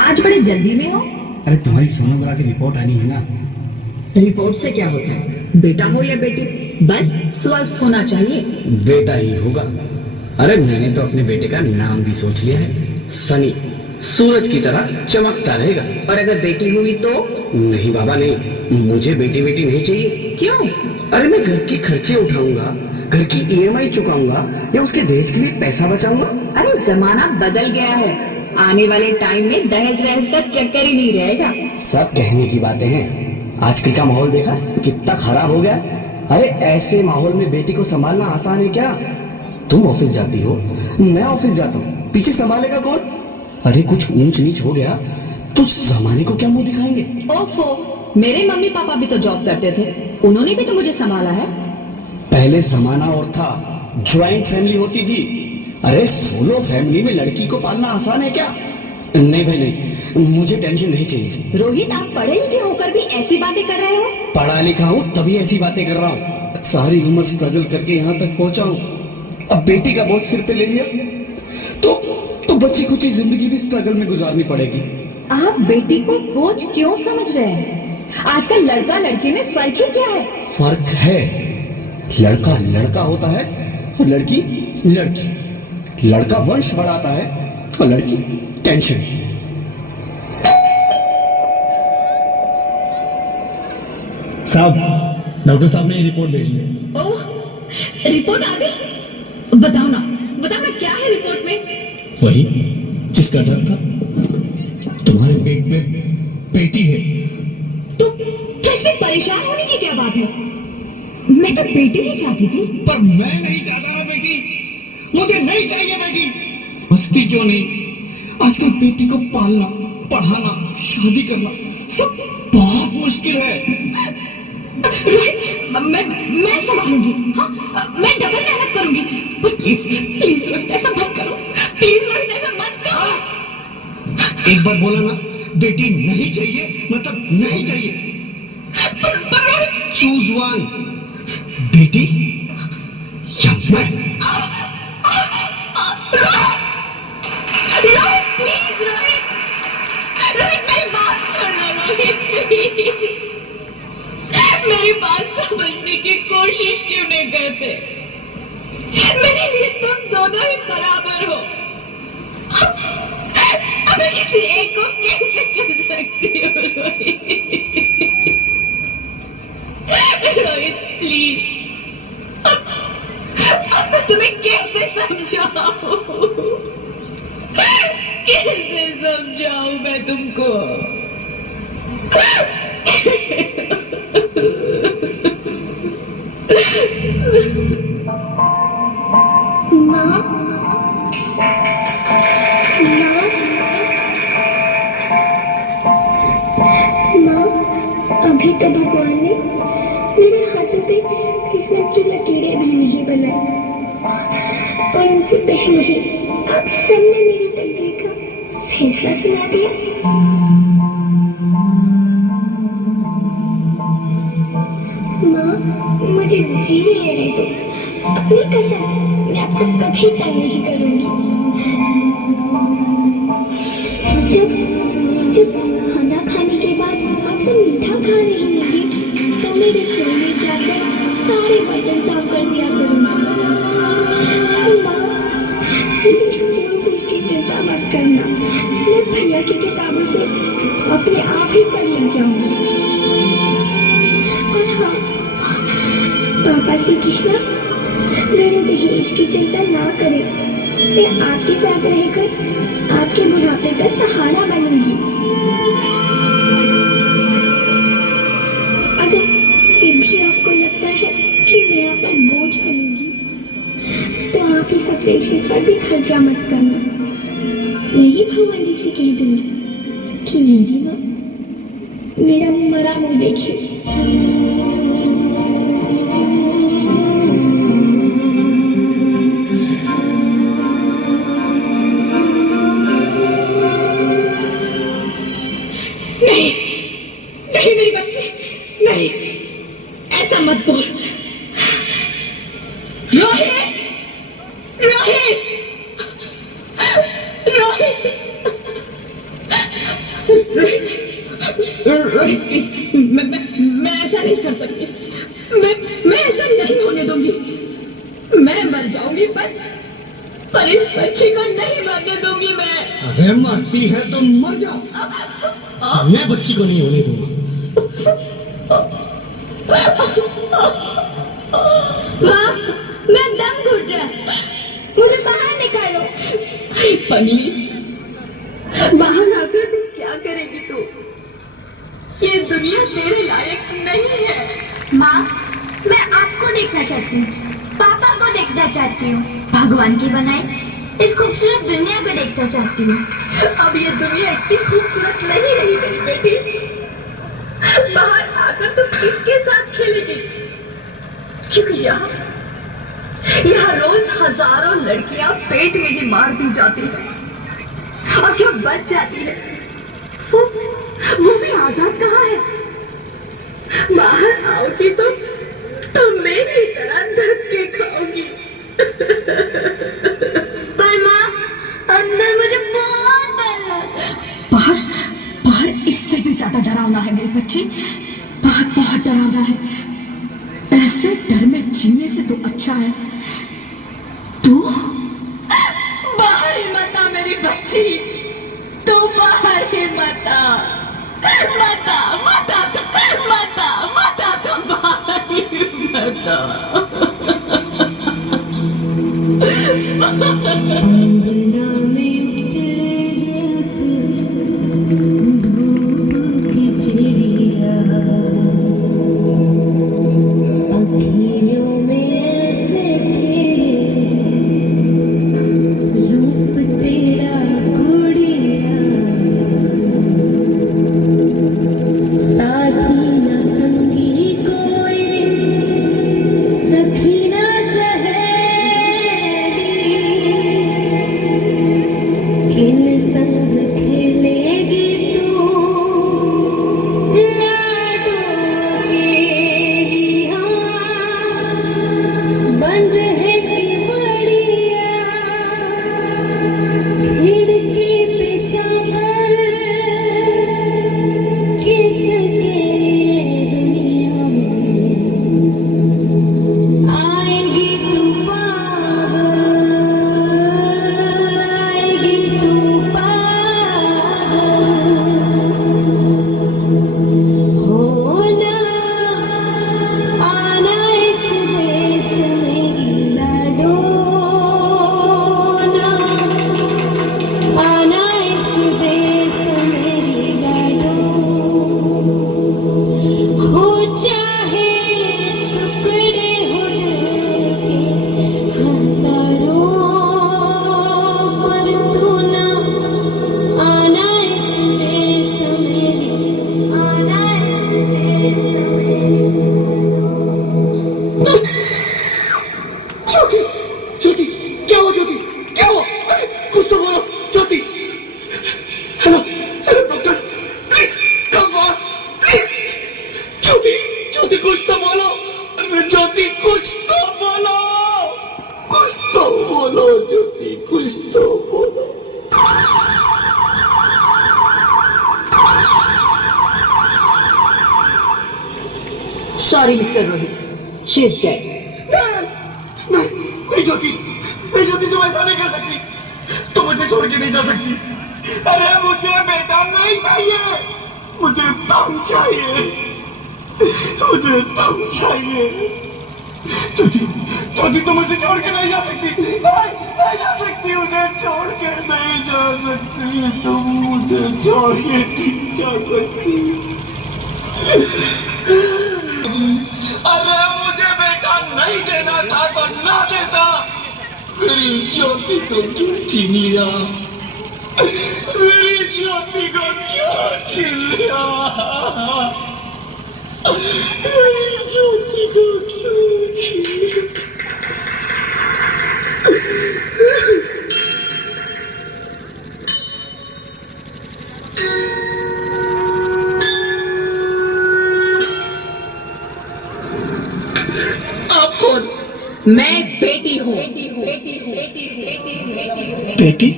आज बड़े जल्दी में हो। अरे तुम्हारी सोनोग्राफी रिपोर्ट आनी है ना। रिपोर्ट से क्या होता है, बेटा हो या बेटी, बस स्वस्थ होना चाहिए। बेटा ही होगा। अरे मैंने तो अपने बेटे का नाम भी सोच लिया है, सनी। सूरज की तरह चमकता रहेगा। और अगर बेटी हुई तो? नहीं बाबा नहीं, मुझे बेटी बेटी नहीं चाहिए। क्यों? अरे मैं घर के खर्चे उठाऊंगा, घर की ईएमआई चुकाऊंगा या उसके दहेज के लिए पैसा बचाऊंगा। अरे जमाना बदल गया है, आने वाले टाइम में दहेज वहेज का चक्कर ही नहीं रहेगा। सब कहने की बातें हैं, आजकल का माहौल देखा कितना खराब हो गया। अरे ऐसे माहौल में बेटी को संभालना आसान है क्या? तुम ऑफिस जाती हो, मैं ऑफिस जाता हूँ, पीछे संभालेगा कौन? अरे कुछ ऊंच नीच हो गया तो जमाने को क्या मुंह दिखाएंगे? ओफो, मेरे मम्मी पापा भी तो जॉब करते थे, उन्होंने भी तो मुझे संभाला है। पहले जमाना और था, ज्वाइंट फैमिली होती थी। अरे सोलो फैमिली में लड़की को पालना आसान है क्या? नहीं भाई नहीं, मुझे टेंशन नहीं चाहिए। रोहित, आप पढ़े लिखे होकर भी ऐसी बातें कर रहे हो? पढ़ा लिखा हूँ तभी ऐसी बातें कर रहा हूँ। सारी उम्र स्ट्रगल करके यहाँ तक पहुंचा हूँ, अब बेटी का बोझ सिर पे ले लिया तो बच्ची खुची जिंदगी भी स्ट्रगल में गुजारनी पड़ेगी। आप बेटी को बोझ क्यों समझ रहे हैं? आजकल लड़का लड़की में फर्क ही क्या है? फर्क है, लड़का लड़का होता है और लड़की लड़की। लड़का वंश बढ़ाता है और लड़की टेंशन। साहब, डॉक्टर साहब ने ये रिपोर्ट भेजी है। ओह, रिपोर्ट आ गई? बताओ ना क्या है रिपोर्ट में? वही जिसका डर था, तुम्हारे पेट में बेटी है। तो कैसे परेशान होने की क्या बात है? मैं तो बेटी ही चाहती थी। पर मैं नहीं चाहता ना बेटी, मुझे नहीं चाहिए बेटी। मस्ती क्यों नहीं, आजकल बेटी को पालना, पढ़ाना, शादी करना सब बहुत मुश्किल है। रोहित, मैं संभालूंगी। हाँ, मैं डबल मेहनत करूंगी। पर प्लीज रोहित, ऐसा मत करो। प्लीज रोहित, ऐसा मत करो। एक बार बोला ना, बेटी नहीं चाहिए मतलब नहीं चाहिए। पर रोहित, चूज वन, बेटी या मैं। रोहित प्लीज, रोहित मेरी बात सुनो रोहित प्लीज। मेरी बात समझने की कोशिश क्यों नहीं करते? मेरे लिए तुम दोनों ही बराबर हो। अब मैं किसी एक को कैसे चुन सकती हूँ रोहित प्लीज। अब मैं तुम्हें कैसे समझाऊं मैं तुमको? माँ, अभी तो भगवान ने मेरे हाथों पे किस्मत की लकीरें भी नहीं बनाई, और उनसे पहले ही आप सबने मेरी तकदीर का फैसला सुना दिया। माँ, मुझे जीने लेने दो। अपनी कसम, मैं आपको कभी तंग नहीं करूंगी। जब खाना खाने के बाद आपसे मीठा खा रही होंगी तो मैं रसोई में जाकर सारे बर्तन साफ कर दिया करूंगा। माँ, प्लीज इसकी चिंता मत करना, मैं भैया की किताबों से अपने आप ही पढ़ लग जाऊंगी। और हाँ, पापा से कहना मेरे दहेज की चिंता ना करें, मैं आपके साथ रहकर आपके बुढ़ापे का सहारा बनूंगी। अगर फिर भी आपको लगता है कि मैं आप पर बोझ बनूंगी तो आप इस ऑपरेशन पर भी खर्चा मत करना। मैं ही भगवान जी से कह दूंगी कि मेरी माँ मेरा मरा मुंह देखी। नहीं मेरी बच्ची, नहीं, ऐसा मत बोल। रोहित, रोहित, रोहित, रोहित प्लीज, मैं ऐसा नहीं कर सकती। मैं ऐसा नहीं होने दूंगी। मैं मर जाऊंगी पर इस बच्ची को नहीं मरने दूंगी मैं। अरे मरती है तो मर जा, मैं बच्ची को नहीं होने दूंगा। माँ, मैं दम घुट रहा है, मुझे बाहर निकालो। अरे पगली, बाहर आकर तू क्या करेगी? तू ये दुनिया तेरे लायक नहीं है। माँ, मैं आपको देखना चाहती हूँ, पापा को देखना चाहती हूँ, भगवान की बनाई इस खूबसूरत दुनिया को देखना चाहती हूँ। अब ये दुनिया इतनी खूबसूरत नहीं रही मेरी बेटी। बाहर आकर तू किसके साथ खेलेगी? क्योंकि यहाँ रोज हजारों लड़कियां पेट में ही मार दी जाती है और जो बच जाती है वो भी आजाद कहाँ है? बाहर आओगी तो मेरी तरह धक्के खाओगी। पर माँ, अंदर मुझे बहुत डर लगता है। बाहर इससे भी ज्यादा डरावना है मेरी बच्ची। बहुत डरावना है। ऐसे डर में जीने से तो अच्छा है तू बाहर ही मत आ मेरी बच्ची। तू बाहर ही मत आ, मत आ, मत आ, मत आ, मत आ, तू बाहर ही मत आ। Sorry, Mr. Rohit. She is dead. नहीं ज्योति, तुम ऐसा नहीं कर सकती। तुम मुझे छोड़ के नहीं जा सकती। अरे मुझे बेटा नहीं चाहिए, मुझे तुम चाहिए, मुझे तुम चाहिए। ज्योति तुम मुझे छोड़ के नहीं जा सकती। नहीं जा सकती, मुझे छोड़ के नहीं जा सकती। तुम मुझे छोड़ के नहीं जा सकती। अरे मुझे बेटा नहीं देना था तो ना देता। मेरी ज्योति को क्यों छीन लिया? मेरी ज्योति को क्यों छीन लिया? मेरी ज्योति को क्यों छीन लिया? मैं बेटी हूँ। बेटी?